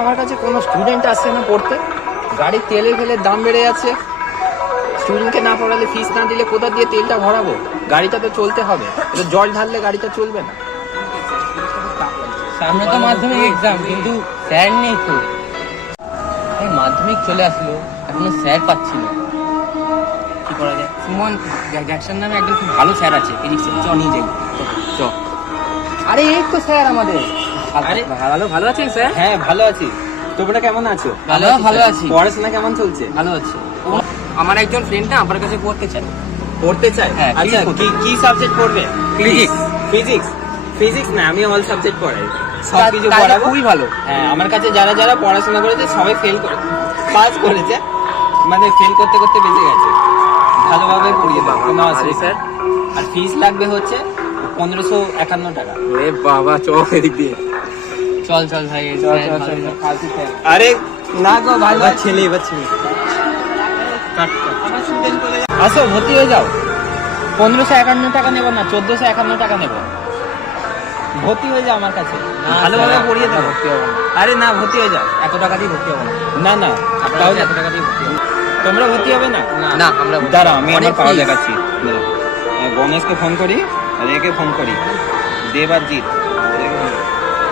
আমার কাছে কোনো স্টুডেন্ট আসছে না পড়তে। গাড়ির তেলে ফেলের দাম বেড়ে যাচ্ছে, স্টুডেন্টকে না পড়ালে ফিস না দিলে কোথা দিয়ে তেলটা ভরাবো? গাড়িটা তো চলতে হবে, জল ঢাললে গাড়িটা চলবে না। সামনে তো মাধ্যমিক এক্সাম, কিন্তু স্যার নেই তো। মাধ্যমিক চলে আসলো, এখনো স্যার পাচ্ছি না। কি করা যায়? সুমন জ্যাকসন নামে একজন খুব ভালো স্যার আছে ফিজিক্সে, চ নিয়ে যাই। চ। আরে এই তো স্যার আমাদের। আরে ভালো আছেন স্যার? হ্যাঁ ভালো আছি। তোমরা কেমন আছো? ভালো আছি। পড়াশোনা কেমন চলছে? ভালো আছে। আমার একজন ফ্রেন্ড না আমার কাছে পড়তে চায়। পড়তে চাই? হ্যাঁ, আচ্ছা কি সাবজেক্ট পড়বে? ফিজিক্স। ফিজিক্স না, আমি অল সাবজেক্ট পড়াই, সব কিছু তাহলে পড়াবো। খুবই ভালো। হ্যাঁ, আমার কাছে যারা যারা পড়াশোনা করেছে সবাই পাস করেছে, মানে ফেল করতে করতে বেঁচে গেছে। ভালোভাবে পড়িয়ে দেবো, কোনো অসুবিধা স্যার। আর ফিস লাগবে হচ্ছে 1551 টাকা। এ বাবা, চ এদিক দিয়ে। চল ভাই, আরে না গো, ভালো ছেলে, এবার ছেলে আসো, ভর্তি হয়ে যাও। 1551 টাকা নেবো না, 1451 টাকা নেবো। ভর্তি হয়ে যাও আমার কাছে, ভালোভাবে পড়িয়ে দেবো। আরে না, ভর্তি হয়ে যাও। এত টাকা দিয়ে ভর্তি হবো না। না না, তাহলে এত টাকা দিয়ে ভর্তি হবো তোমরা ভর্তি হবে না? না, আমরা দাঁড়াও, আমি অনেক আমার পাওয়া fees। দেখাচ্ছি। গণেশকে ফোন করি আর একে ফোন করি, দেব আর জিৎ।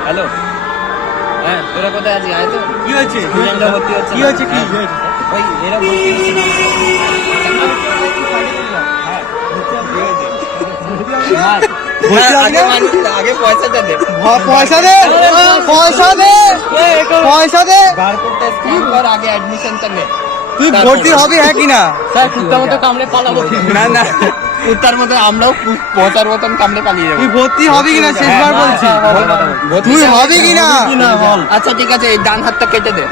হ্যালো, হ্যাঁ, তোরা কোথায় আছিস? আয় তো। কি হয়েছে? স্টুডেন্টরা ভর্তি হচ্ছে না। হ্যাঁ। ওই এরা ভর্তি হচ্ছে না। আগে পয়সাটা দে। বার করতে স্ক্যান কর, আগে অ্যাডমিশনটা নে। তুই ভর্তি হবি হ্যাঁ কিনা? স্যার কুত্তার মতো কামড়ে পালাবো। না না, কুত্তার মতন আমরাও পচার মতন কামড়ে পালিয়ে যাবো। তুই ভর্তি হবি কিনা শেষবার বলছি। তুই হবি কিনা? আচ্ছা ঠিক আছে, এই ডান হাতটা কেটে দে।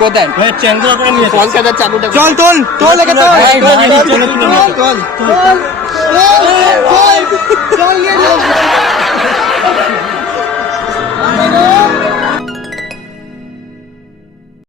কোথায়? কলকাতার চাকুটা চল তোল একে তোল। এই, চল, চল, চল, চল, চল, চল, চল, চল, চল,